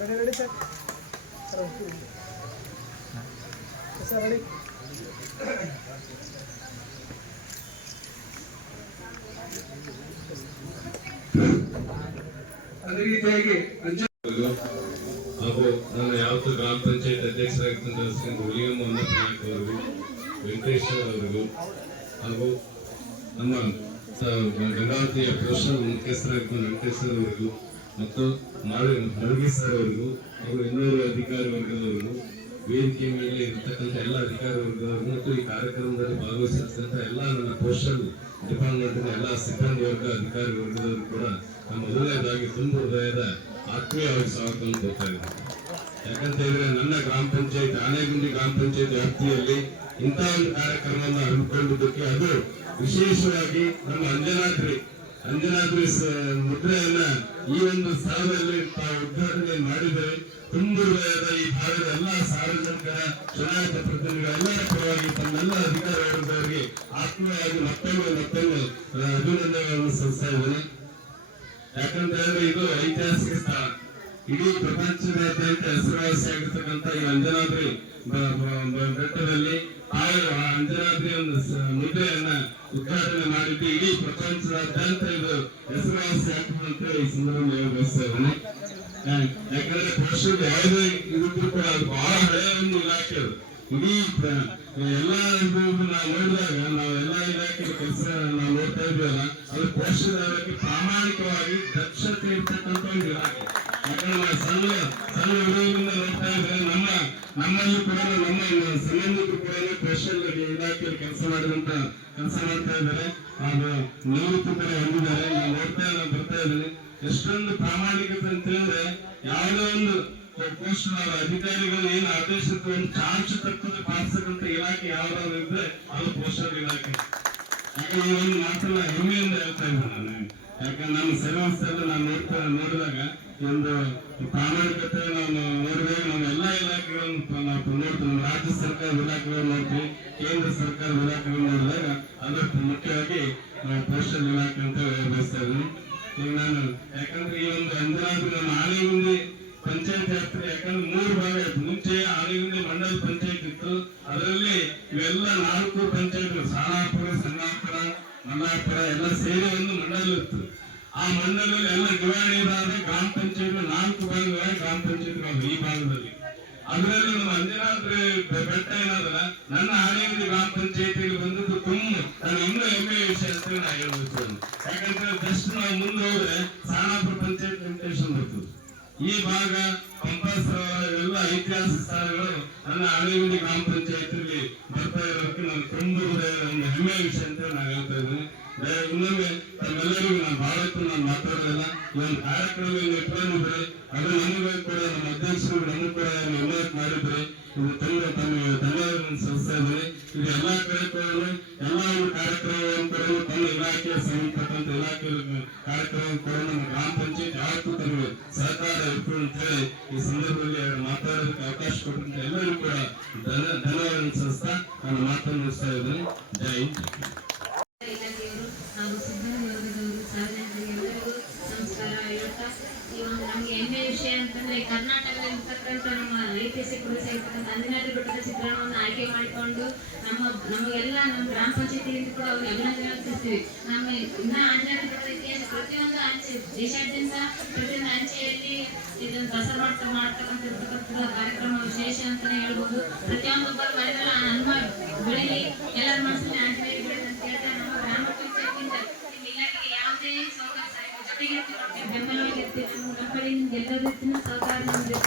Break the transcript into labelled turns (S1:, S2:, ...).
S1: Ready ready sir.
S2: ಹಾಗೂ ನನ್ನ ಯಾವತ್ತು ಗ್ರಾಮ ಪಂಚಾಯತ್ ಅಧ್ಯಕ್ಷರಾಗಿದ್ದ ಹುಲಿಯಮ್ಮ ನಾಯಕ್ ಅವರಿಗೂ ವೆಂಕಟೇಶ್ ಅವರಿಗೂ, ಹಾಗೂ ನಮ್ಮ ಗಂಗಾವತಿಯ ಪ್ರೊಫೆಷನಲ್ ಮುಖ್ಯಸ್ಥರಾಗಿದ್ದ ವೆಂಕಟೇಶ್ ಅವರಿಗೂ ಮತ್ತು ನಾಳೆ ಮಳಗಿ ಸರ್ ಇನ್ನೂರು ಅಧಿಕಾರಿ ವರ್ಗದವರಿಗೂ ವೇದಿಕೆ ಮೇಲೆ ಇರತಕ್ಕಂಥ ಎಲ್ಲ ಅಧಿಕಾರಿ ವರ್ಗದವರಿಗೂ ಮತ್ತು ಈ ಕಾರ್ಯಕ್ರಮದಲ್ಲಿ ಭಾಗವಹಿಸಿರ್ತಕ್ಕಂಥ ಎಲ್ಲ ನನ್ನ ಪೋಸ್ಟಲ್ ಡಿಪಾರ್ಟ್ಮೆಂಟ್ನ ಎಲ್ಲ ಸಿಬ್ಬಂದಿ ವರ್ಗ ಅಧಿಕಾರಿ ವರ್ಗದವರು ಕೂಡ ನಮ್ಮ ಮೊದಲನೇದಾಗಿ ತುಂಬ ಹೃದಯದ ಆತ್ಮೀಯವಾಗಿ ಸ್ವಾಗತವನ್ನು ಕೊಡ್ತಾ ಇದ್ದಾರೆ ಯಾಕಂತ ಹೇಳಿದ್ರೆ ನನ್ನ ಗ್ರಾಮ ಪಂಚಾಯತ್, ಆನೆಗುಂಡಿ ಗ್ರಾಮ ಪಂಚಾಯತ್ ವ್ಯಾಪ್ತಿಯಲ್ಲಿ ಇಂಥ ಒಂದು ಕಾರ್ಯಕ್ರಮವನ್ನು ಹಮ್ಮಿಕೊಂಡಿದ್ದಕ್ಕೆ ಅದು ವಿಶೇಷವಾಗಿ ನಮ್ಮ ಅಂಜನಾದ್ರಿ ಅಂಜನಾದ್ರಿ ಸ- ಮುದ್ರೆಯನ್ನ ಈ ಒಂದು ಸ್ಥಳದಲ್ಲಿ ಉದ್ಘಾಟನೆ ಮಾಡಿದರೆ ತುಂಬ ಹೃದಯದ ಈ ಭಾಗದ ಎಲ್ಲ ಸಾರ್ವಜನಿಕರ, ಚುನಾಯಿತ ಪ್ರತಿನಿಧಿಗಳೆಲ್ಲರ ಪರವಾಗಿ ತಮ್ಮೆಲ್ಲ ಅಧಿಕಾರ ವರ್ಗದವರಿಗೆ ಆತ್ಮೀಯವಾಗಿ ಮತ್ತೊಮ್ಮೆ ಮತ್ತೊಮ್ಮೆ ಅಭಿನಂದನೆಗಳನ್ನು ಸಲ್ಲಿಸ್ತಾ ಇದ್ದೇನೆ. ಯಾಕಂತ ಹೇಳಿದ್ರೆ ಇದು ಐತಿಹಾಸಿಕ ಸ್ಥಳ. ಇಡೀ ಪ್ರಪಂಚದಾದ್ಯಂತ ಹೆಸರುವಾಸಿಯಾಗಿರ್ತಕ್ಕಂಥ ಈ ಅಂಜನಾದ್ರಿ ಬೆಟ್ಟದಲ್ಲಿ ಆ ಅಂಜನಾದ್ರಿ ಒಂದು ಮಾಡಿದ್ದು ಇಡೀ ಪ್ರಪಂಚದಾದ್ಯಂತ ಇದು ಹೆಸರುವಾಸಿ ಆಗ್ತದೆ ಅಂತ ಈ ಸಂದರ್ಭದಲ್ಲಿ ಬಯಸ್ತಾ ಇದ್ದೀನಿ ಯಾಕಂದ್ರೆ ಪೋಷಕರು ಯಾವುದೇ ಇದ್ರು ಕೂಡ ಅದು ಬಹಳ ಹಳೆಯ ಒಂದು ಇಲಾಖೆ ಇಡೀ ಪ್ರ- ಎಲ್ಲ ನಾವು ನೋಡಿದಾಗ, ನಾವು ಎಲ್ಲ ಇಲಾಖೆ ಕೆಲಸ ನಾವು ನೋಡ್ತಾ ಇದ್ವಲ್ಲ ಅದು ಇಲಾಖೆ ಪ್ರಾಮಾಣಿಕವಾಗಿ ದಕ್ಷತೆ ಇರ್ತಕ್ಕಂಥ ಒಂದು ಇಲಾಖೆ. ಯಾಕಂದ್ರೆ ನಾವು ಸಣ್ಣ ಸಣ್ಣ ಹುಡುಗರಿಂದ ನೋಡ್ತಾ ಇದ್ರೆ ನಮ್ಮ ನಮ್ಮಲ್ಲಿ ಕೂಡ ನಮ್ಮ ಸಂಬಂಧಿಕರು ಕೂಡ ಪೋಷಕರ ಇಲಾಖೆಯಲ್ಲಿ ಕೆಲಸ ಮಾಡಿದಂತ ಕೆಲಸ ಮಾಡ್ತಾ ಇದ್ದಾರೆ. ಹಾಗೂ ನಿವೃತ್ತಿ ಕೂಡ ಹೊಂದಿದ್ದಾರೆ ನಾವು ನೋಡ್ತಾ ಬರ್ತಾ ಇದ್ದೀನಿ ಎಷ್ಟೊಂದು ಪ್ರಾಮಾಣಿಕತೆ ಅಂತ ಹೇಳಿದ್ರೆ ಯಾವುದೋ ಒಂದು ಪೋಸ್ಟ್ ಅಧಿಕಾರಿಗಳು ಏನು ಆದೇಶ ಒಂದು ಚಾರ್ಜ್ ತಪ್ಪದೆ ಪಾಲಿಸಕ್ಕಂತ ಇಲಾಖೆ ಯಾವ್ದಾದ್ರು ಇದ್ರೆ ಅದು ಪೋಸ್ಟರ್ ಇಲಾಖೆ. ಹಾಗೆ ಈ ಒಂದು ಮಾತನ್ನ ಹೆಮ್ಮೆಯಿಂದ ಹೇಳ್ತಾ ಇದ್ದೀನಿ ನಾನು. ಯಾಕಂದ್ರೆ ನಮ್ಮ ಸರ್ವಿಸ್ ಎಲ್ಲ ನಾನು ನೋಡ್ತಾ ನೋಡಿದಾಗ ಒಂದು ಪ್ರಾಮಾಣಿಕತೆ ನಾವು ನೋಡಿದಾಗ ನಮ್ಮ ಎಲ್ಲಾ ಇಲಾಖೆಗಳನ್ನು ಪ- ನಾವು ನೋಡ್ತೀವಿ ನಮ್ಮ ರಾಜ್ಯ ಸರ್ಕಾರ ಇಲಾಖೆಗಳನ್ನು ನೋಡ್ತೀವಿ ಕೇಂದ್ರ ಸರ್ಕಾರ ಇಲಾಖೆಗಳನ್ನು ನೋಡಿದಾಗ ಅದಕ್ಕೆ ಮುಖ್ಯವಾಗಿ ನಾವು ಪೋಷಣ ಇಲಾಖೆ ಅಂತ ಬಯಸ್ತಾ ಇದ್ದೀನಿ ನಾನು, ಯಾಕಂದ್ರೆ ಈ ಒಂದು ಅಂಜನಾದ್ರಿ ನಮ್ಮ ಆನೆಗುಂದಿ ಪಂಚಾಯತ್ ವ್ಯಾಪ್ತಿ ಯಾಕಂದ್ರೆ ಮೂರು ಭಾಗ ಇತ್ತು ಮುಂಚೆ ಆನೆಗುಂದಿ ಮಂಡಲ ಪಂಚಾಯತ್ ಇತ್ತು. ಅದರಲ್ಲಿ ಇವೆಲ್ಲ ನಾಲ್ಕು ಪಂಚಾಯತ್ ಸಾಲಾಪುರ ಸಣ್ಣಾಪುರ ಮಲ್ಲಾಪುರ, ಎಲ್ಲ ಸೇರಿ ಒಂದು ಮಂಡಲ ಇತ್ತು. ಆ ಮಂಡಲದಲ್ಲಿ ಎಲ್ಲ ಡಿವೈಡ್ ಗ್ರಾಮ ಪಂಚಾಯತ್ ನಾಲ್ಕು ಭಾಗಗಳ ಗ್ರಾಮ ಪಂಚಾಯತ್ ಈ ಭಾಗದಲ್ಲಿ. ಅದರಲ್ಲಿ ನಮ್ಮ ಅಂಜನಾದ್ರಿ ಬೆಟ್ಟ ಏನದಲ್ಲ ನನ್ನ ಆನೆಗುಂದಿ ಗ್ರಾಮ ಪಂಚಾಯತಿಯಲ್ಲಿ ಬಂದದ್ದು ತುಂಬ ನಾನು ಇನ್ನೂ ಹೆಮ್ಮೆಯ ವಿಷಯ ಅಂತ ನಾ ಹೇಳ್ಬೇಕು ಯಾಕಂದ್ರೆ ಜಸ್ಟ್ ನಾವು ಮುಂದೆ ಹೋದ್ರೆ ಸಾಣಾಪುರ ಪಂಚಾಯತ್ ಲಿಮಿಟೇಷನ್ ಬರ್ತದೆ. ಈ ಭಾಗ ಎಲ್ಲ ಐತಿಹಾಸಿಕ ಸ್ಥಳಗಳು ನನ್ನ ಆನೆಗುಂದಿ ಗ್ರಾಮ ಪಂಚಾಯತಿಯಲ್ಲಿ ಬರ್ತಾ ಇರೋದಕ್ಕೆ ನಾನು ತುಂಬ ಒಂದು ಹೆಮ್ಮೆಯ ವಿಷಯ ಅಂತ ನಾನು ಹೇಳ್ತಾ ಇದ್ದೀನಿ. ಇನ್ನೊಮ್ಮೆ ತಮ್ಮೆಲ್ಲರಿಗೂ ನಾನು ಭಾಳ ನಾನು ಮಾತಾಡೋದಿಲ್ಲ. ಈ ಒಂದು ಕಾರ್ಯಕ್ರಮ ಇಟ್ಕೊಂಡಿದ್ರೆ ಅದು ನಮಗೆ ಕೂಡ ನಮ್ಮ ಅಧ್ಯಕ್ಷರು ನಮಗೂ ಕೂಡ ಇನ್ವೈಟ್ ಮಾಡಿದ್ರೆ, ಇದು ತಂಡ ತಮ್ಮ ತಂಡ ಸಂಸ್ಥೆ ಇದೆ ಇದು ಎಲ್ಲಾ ಕೂಡ ಎಲ್ಲ ಒಂದು ಕಾರ್ಯಕ್ರಮಗಳನ್ನು ಕೂಡ ತಮ್ಮ ಇಲಾಖೆಯ ಸಂಬಂಧಪಟ್ಟಂತ ಇಲಾಖೆ ಕಾರ್ಯಕ್ರಮ ಕೂಡ ನಮ್ಮ ಗ್ರಾಮ ಪಂಚಾಯತ್ ಯಾವತ್ತೂ ತಮಗೆ ಸಹಕಾರ ಇರ್ತದೆ ಅಂತ ಹೇಳಿ ಈ ಸಂದರ್ಭದಲ್ಲಿ ಮಾತಾಡೋದಕ್ಕೆ ಅವಕಾಶ ಕೊಟ್ಟಂತ ಎಲ್ಲರೂ ಕೂಡ ಧನ ಧನವನ್ನು ಸಲ್ಲಿಸ್ತಾ ನಾನು ಮಾತನ್ನು ನಡೆಸ್ತಾ ಇದ್ದೀನಿ ಜೈ
S3: ವಿಷಯ ಅಂತಂದ್ರೆ ಕರ್ನಾಟಕದಲ್ಲಿ ಇರ್ತಕ್ಕಂಥ ನಮ್ಮ ಐತಿಹಾಸಿಕ ಪ್ರದೇಶ ಇರ್ತಕ್ಕಂಥ ಅಂಜನಾದ್ರಿ ಬೆಟ್ಟದ ಚಿತ್ರಣವನ್ನು ಆಯ್ಕೆ ಮಾಡಿಕೊಂಡು ನಮ್ಮ, ನಮಗೆಲ್ಲ ನಮ್ಮ ಗ್ರಾಮ ಪಂಚಾಯತಿಯಿಂದ ಕೂಡ ಅವ್ರಿಗೆ ಅಭಿನಂದನೆ ತಿಳಿಸ್ತೀವಿ ನಮ್ಮ ಇನ್ನ ಅಂಜನಾದ್ರಿ ಬೆಟ್ಟದ ಇತಿಹಾಸ ಪ್ರತಿಯೊಂದು ಅಂಚೆ, ದೇಶಾದ್ಯಂತ ಪ್ರತಿಯೊಂದು ಅಂಚೆಯಲ್ಲಿ ಇದನ್ನು ಪ್ರಸಾರ ಮಾಡ್ತಾ, ಮಾಡ್ತಕ್ಕಂಥ ಇರ್ತಕ್ಕಂಥ ಕಾರ್ಯಕ್ರಮ ವಿಶೇಷ ಅಂತಾನೆ ಹೇಳ್ಬೋದು. ಪ್ರತಿಯೊಂದೊಬ್ಬರ ಮನೆಗಳ ಹನುಮ ಬೆಳೀಲಿ, ಎಲ್ಲರ ಮನಸ್ಸಲ್ಲಿ ಆಂಜನೇಯ ಬೆಳೆದಂತ ಅಂತ ಹೇಳ್ತಾ ನಮ್ಮ ಗ್ರಾಮ ಪಂಚಾಯತಿಯಿಂದ ಇಲಾಖೆಗೆ ಯಾವುದೇ ಸಹಕಾರ ಸಹಾಯ ಜೊತೆಗೆ ಇರ್ತೀವಿ, ಬೆಂಬಲವಾಗಿರ್ತೀವಿ ನಮ್ಮ ಕಡೆಯಿಂದ ಎಲ್ಲ ರೀತಿಯ ಸಹಕಾರ ನಮ್ಗೆ